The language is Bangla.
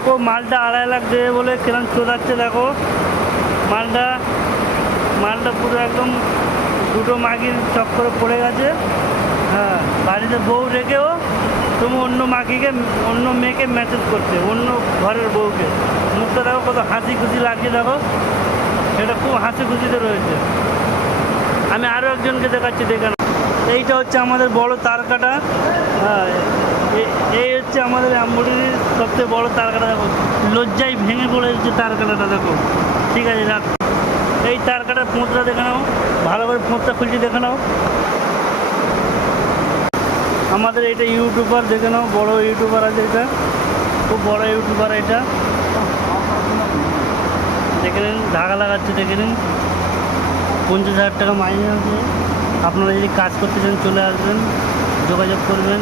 দেখো মালটা 2.5 লাখ দেবে বলে কিরম চোদাচ্ছে দেখো মালটা মালটা পুরো একদম দুটো মাগির চক্করে পড়ে গেছে। হ্যাঁ, বাড়িতে বউ রেখেও তুমি অন্য মাগিকে অন্য মেয়েকে মেসেজ করছে, অন্য ঘরের বউকে। মুখটা দেখো কত হাসি খুশি লাগছে, দেখো এটা খুব হাসি খুশিতে রয়েছে। আমি আরও একজনকে দেখাচ্ছি, দেখে নাও। এইটা হচ্ছে আমাদের বড় তার কাটা। হ্যাঁ, এই হচ্ছে আমাদের আমবুড়ির সবচেয়ে বড় তার কাটা। দেখো লজ্জায় ভেঙে পড়ে যাচ্ছে তার কাটাটা, দেখো। ঠিক আছে, রাখ। এই তার কাটার ফোঁটটা দেখে নাও, ভালো করে ফোঁটটা খুলছি, দেখে নাও। আমাদের এটা ইউটিউবার, দেখে নাও, বড় ইউটিউবার আছে, এটা খুব বড় ইউটিউবার। এটা দেখে নিন, ধাগা লাগাচ্ছে, দেখে নিন। 50,000 টাকা মাইনে আছে। আপনারা যদি কাজ করতে চান চলে আসবেন, যোগাযোগ করবেন।